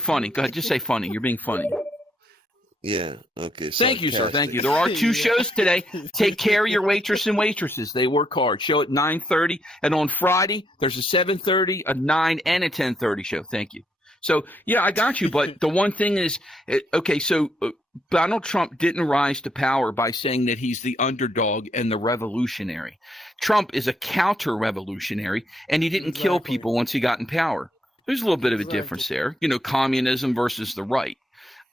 funny. Go ahead, just say funny. You're being funny. Yeah. Okay. Thank you, sir. Thank you. There are 2 shows today. Take care of your waitress and waitresses. They work hard. Show at 9:30, and on Friday there's a 7:30, a 9, and a 10:30 show. Thank you. So yeah, I got you. But the one thing is, okay. So Donald Trump didn't rise to power by saying that he's the underdog and the revolutionary. Trump is a counter-revolutionary, and he didn't kill people once he got in power. There's a little bit of a difference there. You know, communism versus the right.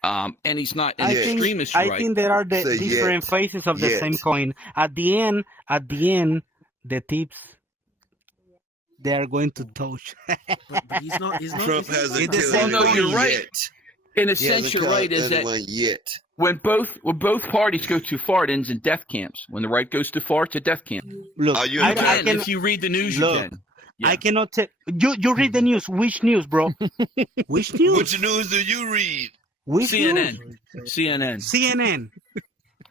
And he's not an extremist right. I think there are different faces of the same coin. At the end, the tips they are going to touch. but he's not. Trump hasn't killed Well, no, you're right. yet. In a sense, you're right. Is that when both parties go too far, it ends in death camps. When the right goes too far, it's a death camp. Look, if you read the news, you can. Yeah. I cannot tell you. Read the news. Which news, bro? Which news? Which news do you read? CNN.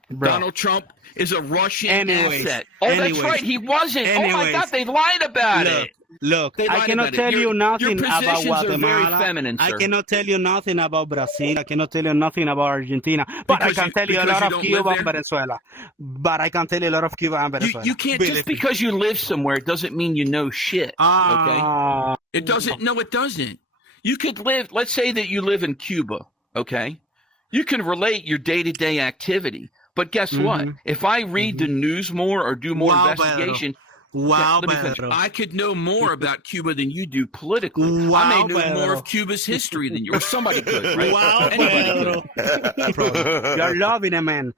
Bro. Donald Trump is a Russian asset. Oh, that's right. He wasn't. Oh my God, they lied about it. Look, I cannot tell you nothing about Guatemala. Feminine, I cannot tell you nothing about Brazil. I cannot tell you nothing about Argentina. But I can tell you a lot of Cuba and Venezuela. But I can tell you a lot of Cuba and Venezuela. You can't, just because you live somewhere, it doesn't mean you know shit. Okay? It doesn't. No, it doesn't. You could live, let's say that you live in Cuba, okay? You can relate your day-to-day activity. But guess what? If I read the news more or do more investigation, I could know more about Cuba than you do politically. I may know more of Cuba's history than you, or somebody could, right? Anybody could. You're loving a man.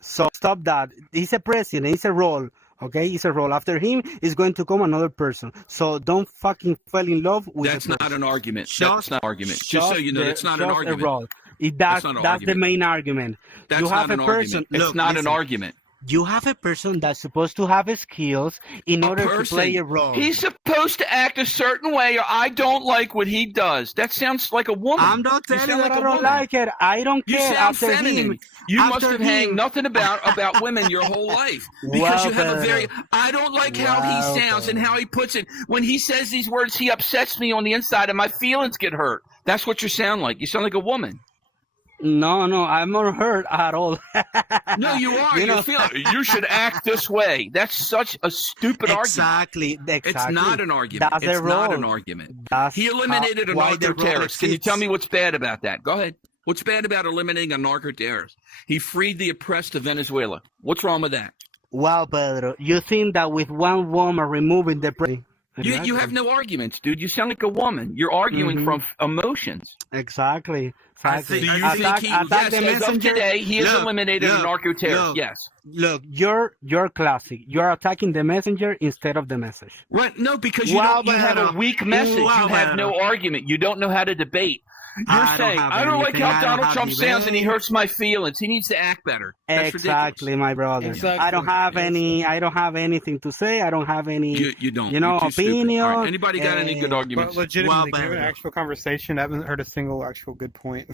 So stop that. He's a president. He's a role. Okay, it's a role. After him is going to come another person. So don't fucking fall in love with. That's not an argument. That's not an argument. Just so you know, that's not an argument. That's the main argument. That's you have not an argument. It's not an argument. You have a person that's supposed to have skills in order to play a role. He's supposed to act a certain way, or I don't like what he does. That sounds like a woman. I'm not telling you that I don't like it. I don't care. You sound feminine. You must have hanged nothing about women your whole life. Because you have a very... I don't like how he sounds and how he puts it. When he says these words, he upsets me on the inside and my feelings get hurt. That's what you sound like. You sound like a woman. No, I'm not hurt at all. No, you are. You should act this way. That's such a stupid argument. Exactly. It's not an argument. It's not an argument. He eliminated a narco-terrorist. Can you tell me what's bad about that? Go ahead. What's bad about eliminating a narco-terrorist? He freed the oppressed of Venezuela. What's wrong with that? Wow, Pedro. You think that with one woman removing the president... You have no arguments, dude. You sound like a woman. You're arguing from emotions. Exactly. Do you think he, as of today, he has eliminated a narco-terrorist? Yes. Look, you're classic. You're attacking the messenger instead of the message. Right? No, because you have a weak message. You have no argument. You don't know how to debate. You're saying, I don't like how Donald Trump sounds and he hurts my feelings. He needs to act better. That's exactly, ridiculous. My brother. Exactly. I don't have anything to say. I don't have any you don't. Opinion. Right. Anybody got any good arguments? But legitimately, give an actual conversation. I haven't heard a single actual good point.